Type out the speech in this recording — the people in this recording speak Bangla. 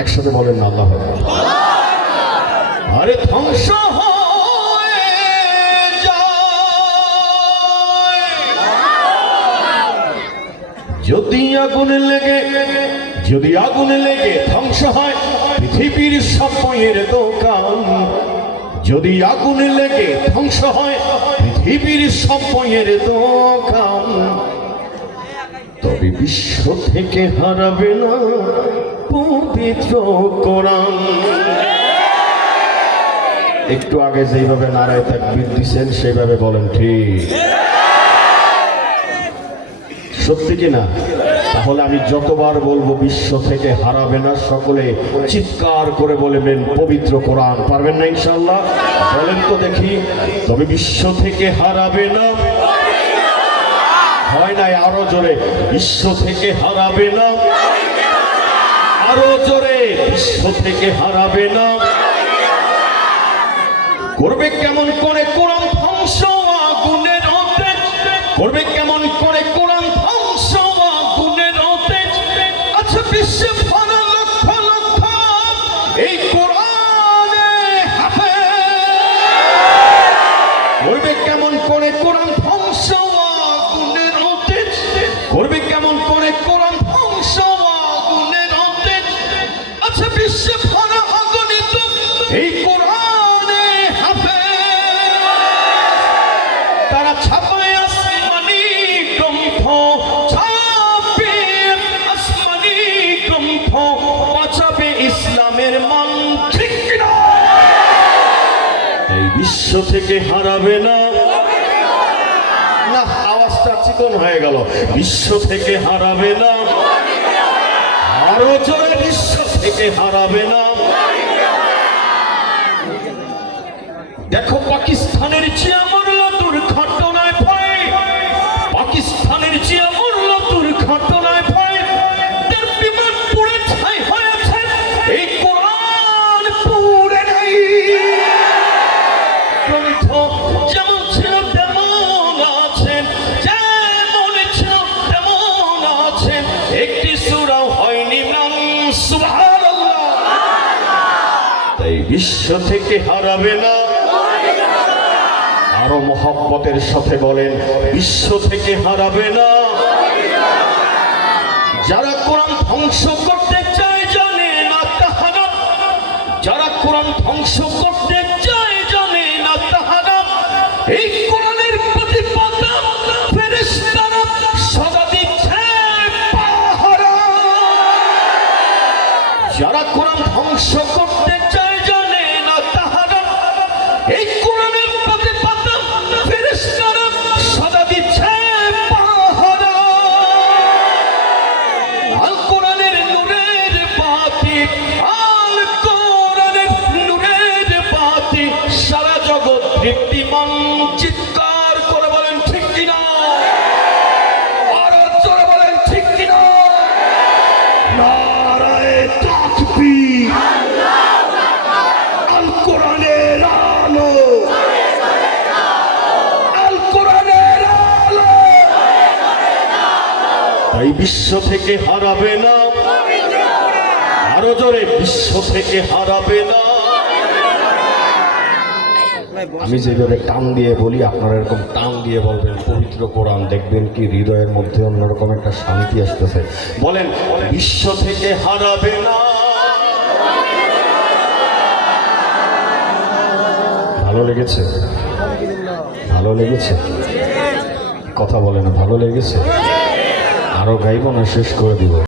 একসাথে বলেন না আল্লাহু আকবার। আরে ধ্বংস হয়ে যায় যদি আগুন লেগে ধ্বংস হয় পৃথিবীর সব বইয়ের দোকান। যদি আগুন লেগে ধ্বংস হয় পৃথিবীর সব বইয়ের দোকান, তবে বিশ্ব থেকে হারাবে না পবিত্র কোরআন। একটু আগে যেইভাবে নারায়ে তাকবীর দিছেন সেইভাবে বলেন ঠিক, সত্যি কিনা? তাহলে আমি যতবার বলবো বিশ্ব থেকে হারাবে না, সকলে চিৎকার করে বলবেন পবিত্র কোরআন। পারবেন না ইনশাআল্লাহ? বলেন তো দেখি। তবে বিশ্ব থেকে হারাবে না, হয় নাই, আরো জোরে, বিশ্ব থেকে হারাবে না, আরো জোরে, বিশ্ব থেকে হারাবে না। করবে কেমন করে কোরআন ধ্বংস আগুনের হতে, করবে কেমন করে কোরআন ধ্বংস আগুনের হতে। আচ্ছা বিশ্বে ভরা লক্ষ লক্ষ এই কোরআনে হাফেজ, করবে কেমন করে কোরআন ধ্বংস আগুনের হতে, করবে কেমন করে কোরআন ধ্বংস আগুনের হতে। আচ্ছা বিশ্বে ভরা অগণিত এই কোরআনে হাফেজ, তারা ছাপায় আসমানি গ্রন্থ, ছাপে আসমানি গ্রন্থ, বাঁচাবে ইসলামের মান, ঠিক কিনা? এই বিশ্ব থেকে হারাবে না, না আওয়াজটা চিকন হয়ে গেল, বিশ্ব থেকে হারাবে না, আরো জোরে, বিশ্ব থেকে হারাবে না। দেখো পাকিস্তানের চেয়ে মরল দুর্ঘটনায় ভয়, পাকিস্তানের চেয়ে মরল দুর্ঘটনায় ভয়, তার বিমান পুড়ে ছাই হয়েছে, এই কোরআন পুড়ে নাই। গ্রন্থ যেমন ছিল তেমন আছে, যেমন ছিল তেমন আছে, একটি সূরাও হয়নি ম্লান, সুবহানাল্লাহ। তাই বিশ্ব থেকে হারাবে না, আরো মহব্বতের সাথে বলেন বিশ্ব থেকে হারাবে না। যারা কোরআন ধ্বংস করতে চায় জানে না তাহারা, যারা কোরআন ধ্বংস করতে চায় জানে না তাহারা, এই কোরআনের প্রতিপাদা ফেরেশতারা সদা দিচ্ছে পাহারা। যারা কোরআন ধ্বংস করতে চায় জানে না তাহারা, এই কোরআনের প্রতিপাদা ফেরেশতারা সদা দিচ্ছে পাহারা। আল কোরআনের নূরের বাতি, আল কোরআনের নূরের বাতি, সারা জগৎ দীপ্তিমান, চিৎকার করে বলেন ঠিক কিনা? আরো জোরে বলেন ঠিক কিনা? নারায়ে তাকবীর, আল কোরআনের আলো, আল কোরআনের আলো। তাই বিশ্ব থেকে হারাবে না, আরো জোরে, বিশ্ব থেকে হারাবে না। আমি যেভাবে টান দিয়ে বলি আপনারা এরকম টান দিয়ে বলবেন পবিত্র কোরআন, দেখবেন কি হৃদয়ের মধ্যে অন্যরকম একটা শান্তি আসতেছে। বলেন বিশ্ব থেকে হারাবে না। ভালো লেগেছে? ভালো লেগেছে? কথা বলে না, ভালো লেগেছে? আরো গাইব না শেষ করে দিব?